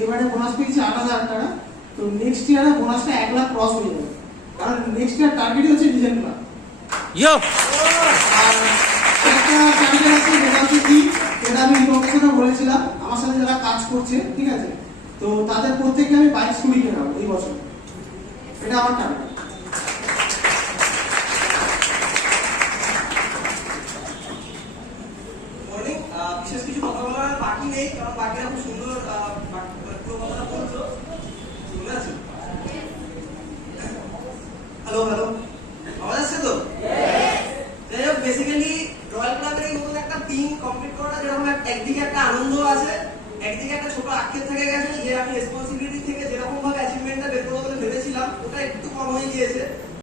এবারে বোনাস পেয়েছি 8,000 টাকা। তো নেক্সট ইয়ারে বোনাসটা 1 লাখ ক্রস হয়ে যাবে, কারণ নেক্সট ইয়ার টার্গেটই হচ্ছে ডিজাইন ক্লাব। আর একটা টার্গেট আছে যেটা হচ্ছে কি, এটা আমি ইনফরমেশনে বলেছিলাম, আমার সাথে যারা কাজ করছে, ঠিক আছে, তো তাদের প্রত্যেককে আমি বাইক স্কুটি কেনাবো এই বছর, এটা আমার টার্গেট। বিশেষ কিছু কথা বলার বাকি নেই, কারণ বাকিরা খুব সুন্দর পুরো কথাটা বলছো। ঠিক আছে, হ্যালো হ্যালো।